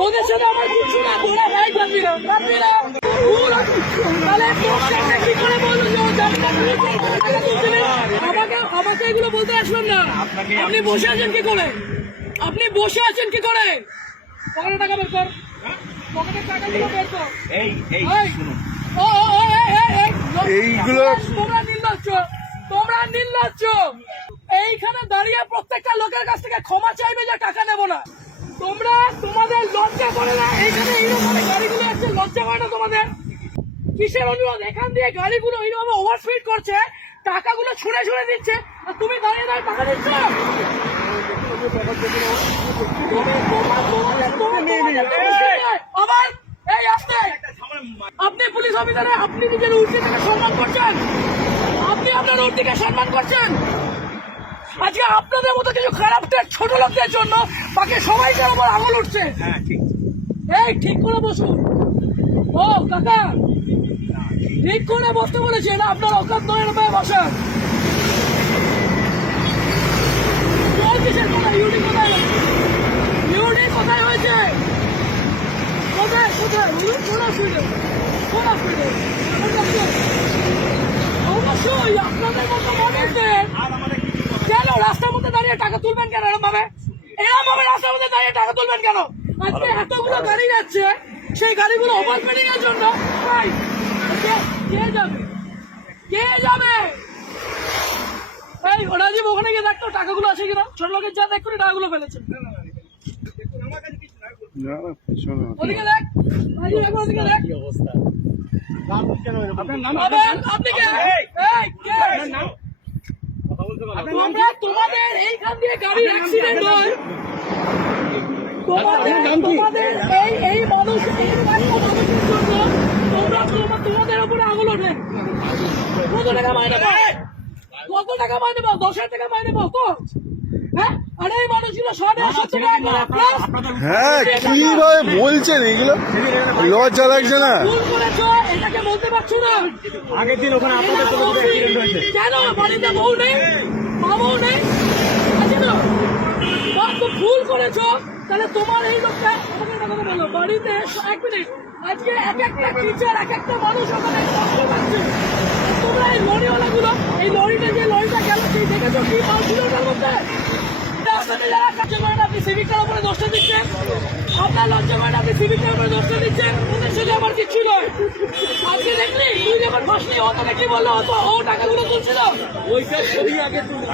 তোদের সাথে আমার কিছু না, তোরা ভাই যাবি না। তাহলে কি করে বললো যে আমাকে এগুলো বলতে আসবেন না। আপনি বসে আছেন কি করে? আপনি বসে আছেন কি করে? পকেটে টাকা বের কর, পকেটের টাকাগুলো বের কর। এইগুলো তোমরা নির্লজ্জ। এইখানে দাঁড়িয়ে প্রত্যেকটা লোকের কাছ থেকে ক্ষমা চাইবে যে টাকা নেবো না। তোমরা তোমাদের লজ্জা করে না? এইখানে এইরকম গাড়িগুলো আছে, লজ্জা করে না তোমাদের? কিসের অনুরোধ? এখান দিয়ে গাড়িগুলো এইরকম ওভারস্পিড করছে, টাকাগুলো ছুঁড়ে ছুঁড়ে দিচ্ছে, আর তুমি দাঁড়িয়ে দাঁড়িয়ে টাকা দিচ্ছ। আবার এই আসতে আপনি পুলিশ অফিসারে, আপনি নিজের উর্দিকে সম্মান করছেন, আপনি আপনার উর্দিকে সম্মান করছেন। আজকে আপনাদের মতো কিছু খারাপ ছোট লোকদের জন্য বাকি সবাইকার উপর আঙুল উঠছে। এই ঠিক করে বসুন। ও কাকা, ঠিক করে বসতে বলেছে, এটা আপনার অকাত নয়, এরকম বসেন। ইউডি কোথায় হয়েছে? কোথায় কোথায় কোন অসুবিধা? কোন অসুবিধা? অবশ্যই আপনাদের মতো মানুষদের কেন রাস্তার মধ্যে দাঁড়িয়ে টাকা তুলবেন কেন? এরকম ভাবে রাস্তার মধ্যে দাঁড়িয়ে টাকা তুলবেন কেন? আজকে এতগুলো গাড়ি যাচ্ছে, সেই গাড়িগুলো ওভারস্পিডিং এর জন্য কে যাবে? কে যাবে? এই রাজীব, ওখানে গিয়ে দেখতো টাকাগুলো আছে কিনা। ছোট লোকের যা দেখ করে টাকাগুলো ফেলেছে। ওদিকে দেখ, ওদিকে দেখ। তোমাদের এইখান দিয়ে গাড়ি অ্যাক্সিডেন্ট হয়, তোমাদের এই মানুষের জন্য তোমাদের উপরে আঙুল ওঠে। কত টাকা মাইনে পাও? কত টাকা মাইনে পাও? 10,000 টাকা মাইনে পাও তো? হ্যাঁ, আরে এই মানুষগুলো 150 টাকা। হ্যাঁ, কিভাবে বলছেন এগুলো? লজ্জা লাগছে না? ভুল করেছো, এটাকে বলতে পারছো না? আগের দিন ওখানে আপনাদের অ্যাক্সিডেন্ট হয়েছে। কেন বাড়িতে বউ নেই? মা বউ নেই? আছে না? ভুল করেছো, তাহলে তোমার এই লোকটা আমাকে একটা কথা বলো। বাড়িতে 1 মিনিট, আজকে এক একটা টিচার, এক একটা মানুষ ওখানে কষ্ট পাচ্ছে। তোমরা এই লরিওয়ালা গুলো, এই লরিটা যে লরিটা গেল, সেই দেখেছো কি মাল ছিল ওটার মধ্যে? আপনি সিভিকটার উপরে দোষটা দিচ্ছেন, আপনার লজ্জা করেন, আপনি সিভিকটার উপরে দোষটা দিচ্ছেন। ওদের সাথে আমার কিচ্ছু নয়। আজকে দেখলি তুই যখন বসলি, ও তোকে কি বললো? ও টাকাগুলো তুলছিল, ওইসব ছবি আগে তুলে